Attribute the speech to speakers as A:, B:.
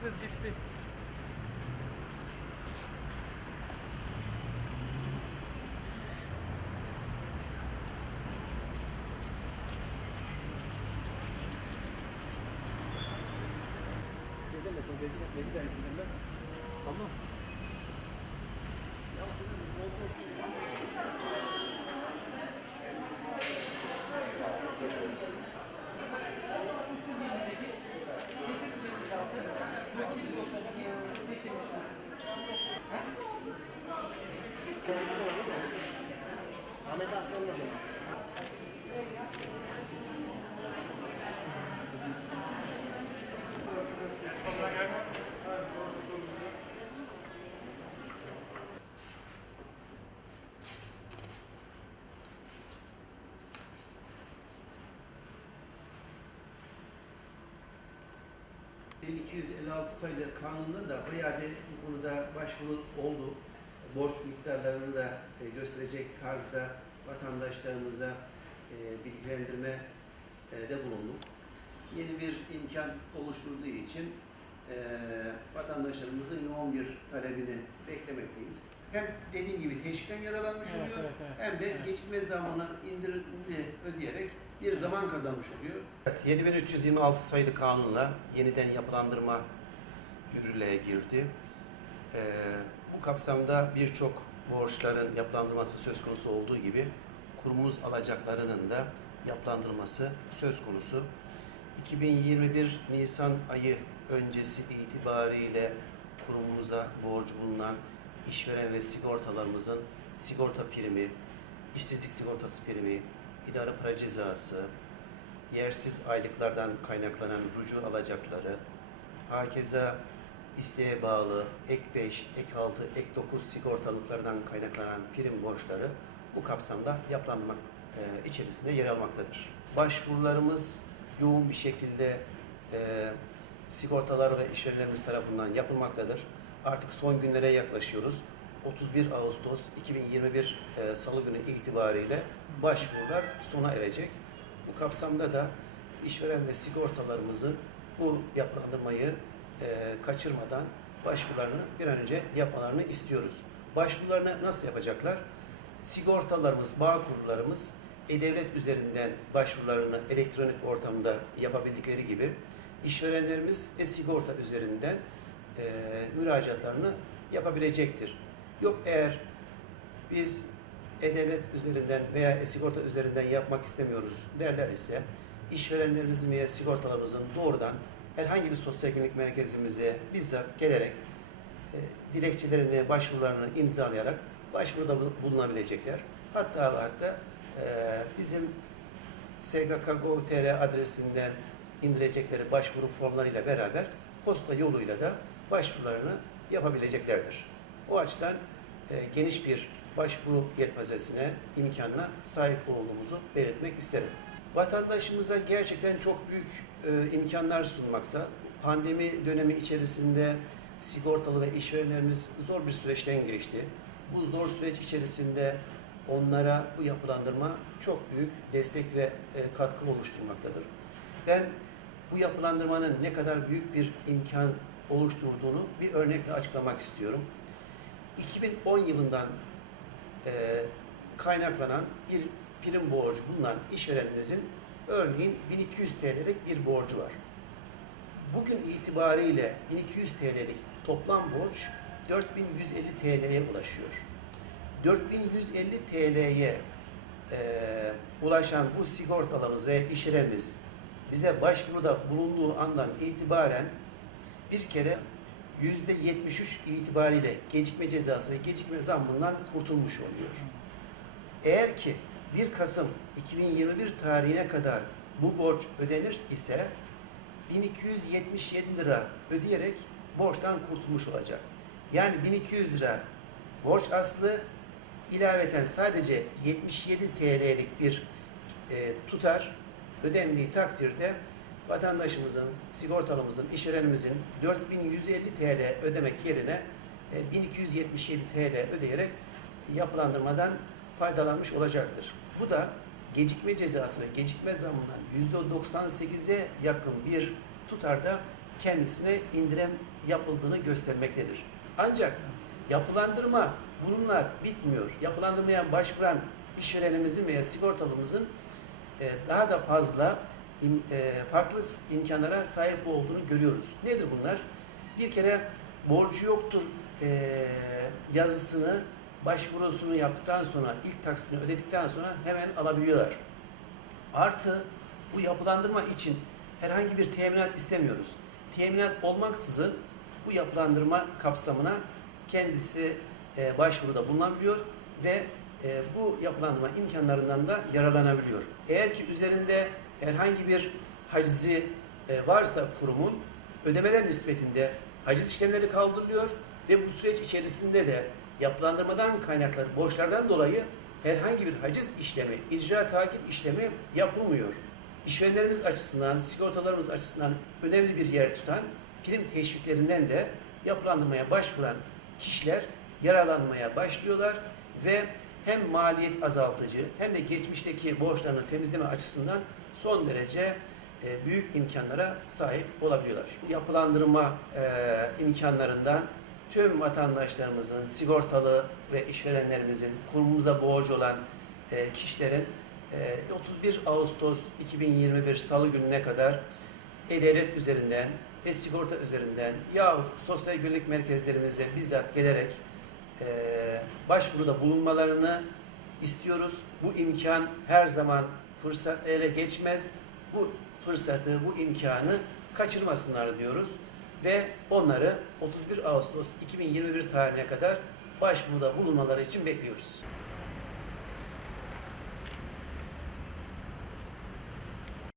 A: kız gitti. Tamam.
B: Ahmet
C: ...256 sayılı kanunda da bayağı bir bu konuda başvuru oldu. Borç miktarlarını da e, gösterecek tarzda vatandaşlarımıza e, bilgilendirme e, de bulunduk. Yeni bir imkan oluşturduğu için e, vatandaşlarımızın yoğun bir talebini beklemekteyiz. Hem dediğim gibi teşvikten yararlanmış
A: Evet,
C: oluyor
A: evet, evet.
C: hem de
A: Evet.
C: gecikme zamanı indirimli ödeyerek bir zaman kazanmış oluyor. Evet, 7326 sayılı kanunla yeniden yapılandırma yürürlüğe girdi. Ee, bu kapsamda birçok borçların yapılandırması söz konusu olduğu gibi kurumumuz alacaklarının da yapılandırılması söz konusu. 2021 Nisan ayı öncesi itibariyle kurumumuza borcu bulunan işveren ve sigortalarımızın sigorta primi, işsizlik sigortası primi, idare para cezası, yersiz aylıklardan kaynaklanan rucu alacakları, hakeza isteğe bağlı ek 5, ek 6, ek 9 sigortalıklardan kaynaklanan prim borçları bu kapsamda yapılanmak e, içerisinde yer almaktadır. Başvurularımız yoğun bir şekilde e, sigortalar ve işverenlerimiz tarafından yapılmaktadır. Artık son günlere yaklaşıyoruz. 31 Ağustos 2021 e, Salı günü itibariyle başvurular sona erecek. Bu kapsamda da işveren ve sigortalarımızın bu yapılandırmayı e, kaçırmadan başvurularını bir an önce yapmalarını istiyoruz. Başvurularını nasıl yapacaklar? Sigortalarımız, bağ kurullarımız e-devlet üzerinden başvurularını elektronik ortamda yapabildikleri gibi işverenlerimiz e-sigorta üzerinden e, müracaatlarını yapabilecektir. Yok eğer biz e-devlet üzerinden veya e-sigorta üzerinden yapmak istemiyoruz derler ise işverenlerimizin veya sigortalarımızın doğrudan herhangi bir sosyal güvenlik merkezimize bizzat gelerek e, dilekçelerini, başvurularını imzalayarak başvuruda bu- bulunabilecekler. Hatta hatta bizim SGK.gov.tr adresinden indirecekleri başvuru formlarıyla beraber posta yoluyla da başvurularını yapabileceklerdir. O açıdan e, geniş bir başvuru yelpazesine, imkanına sahip olduğumuzu belirtmek isterim. Vatandaşımıza gerçekten çok büyük e, imkanlar sunmakta. Pandemi dönemi içerisinde sigortalı ve işverenlerimiz zor bir süreçten geçti. Bu zor süreç içerisinde onlara bu yapılandırma çok büyük destek ve e, katkı oluşturmaktadır. Ben bu yapılandırmanın ne kadar büyük bir imkan oluşturduğunu bir örnekle açıklamak istiyorum. 2010 yılından e, kaynaklanan bir prim borcu bulunan işverenimizin örneğin 1200 TL'lik bir borcu var. Bugün itibariyle 1200 TL'lik toplam borç 4150 TL'ye ulaşıyor. 4150 TL'ye e, ulaşan bu sigortalarımız ve işverenimiz bize başvuruda bulunduğu andan itibaren bir kere yüzde 73 itibariyle gecikme cezası ve gecikme zammından kurtulmuş oluyor. Eğer ki 1 Kasım 2021 tarihine kadar bu borç ödenir ise 1277 lira ödeyerek borçtan kurtulmuş olacak. Yani 1200 lira borç aslı ilaveten sadece 77 TL'lik bir e, tutar ödendiği takdirde vatandaşımızın, sigortalımızın, işverenimizin 4150 TL ödemek yerine e, 1277 TL ödeyerek yapılandırmadan faydalanmış olacaktır. Bu da gecikme cezası ve gecikme zammından %98'e yakın bir tutarda kendisine indirim yapıldığını göstermektedir. Ancak yapılandırma bununla bitmiyor. Yapılandırmaya başvuran işverenimizin veya sigortalımızın e, daha da fazla im- e, farklı imkanlara sahip olduğunu görüyoruz. Nedir bunlar? Bir kere borcu yoktur e, yazısını başvurusunu yaptıktan sonra ilk taksitini ödedikten sonra hemen alabiliyorlar. Artı bu yapılandırma için herhangi bir teminat istemiyoruz. Teminat olmaksızın bu yapılandırma kapsamına kendisi e, başvuruda bulunabiliyor ve e, bu yapılandırma imkanlarından da yararlanabiliyor. Eğer ki üzerinde herhangi bir hacizi e, varsa kurumun ödemeler nispetinde haciz işlemleri kaldırılıyor ve bu süreç içerisinde de yapılandırmadan kaynaklı borçlardan dolayı herhangi bir haciz işlemi, icra takip işlemi yapılmıyor. İşverenlerimiz açısından, sigortalarımız açısından önemli bir yer tutan prim teşviklerinden de yapılandırmaya başvuran kişiler yararlanmaya başlıyorlar ve hem maliyet azaltıcı hem de geçmişteki borçlarını temizleme açısından son derece e, büyük imkanlara sahip olabiliyorlar. Yapılandırma e, imkanlarından tüm vatandaşlarımızın, sigortalı ve işverenlerimizin, kurumumuza borcu olan e, kişilerin e, 31 Ağustos 2021 Salı gününe kadar e-devlet üzerinden, e-sigorta üzerinden yahut sosyal güvenlik merkezlerimize bizzat gelerek e, başvuruda bulunmalarını istiyoruz. Bu imkan her zaman fırsat ele geçmez. Bu fırsatı, bu imkanı kaçırmasınlar diyoruz ve onları 31 Ağustos 2021 tarihine kadar başvuruda bulunmaları için bekliyoruz.